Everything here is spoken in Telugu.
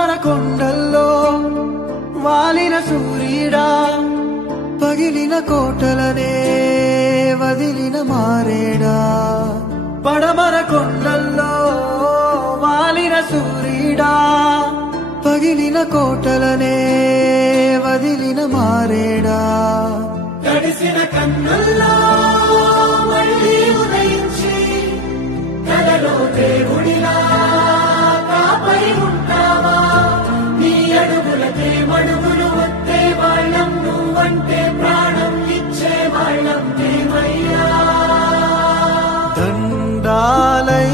పడమర కొండల్లో వాలిన సూర్యుడా పగిలిన కోటలనే వదిలిన మారేడా పడమర కొండల్లో వాలిన సూర్యుడా పగిలిన కోటలనే వదిలిన మారేడా తడిసిన కన్నుల్లో మళ్ళీ ఉదయించి కలలో దేవుడిలా కాపరి ఉంటావా నీ అడుగులకే మడుగులు వస్తే వాళ్ళం నువ్వంటే ప్రాణం ఇచ్చే వాళ్ళం ఏమయ్యా దండాలై